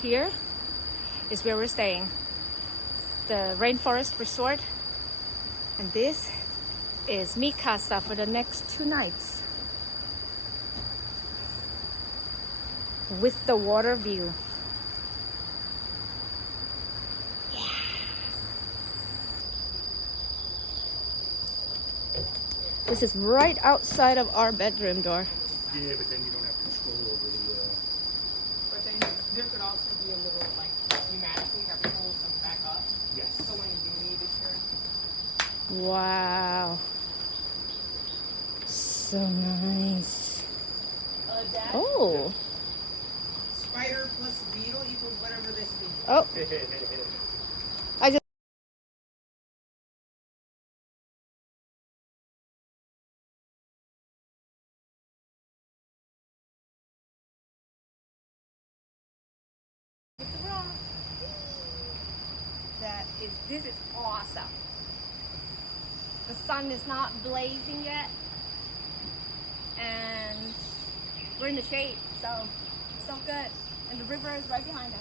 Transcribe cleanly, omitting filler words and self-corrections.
Here is where we're staying, the Rainforest Resort, and this is mi casa for the next 2 nights with the water view. This is right outside of our bedroom door. Yeah, but then you don't have control over the. But then there could also be a little like pneumatically that pulls them back up. Yes. So when you do need to turn. Wow. So nice. Dad, Oh. spider plus beetle equals whatever this is. Oh. I just. This is awesome. The sun is not blazing yet, and we're in the shade, so good. And the river is right behind us.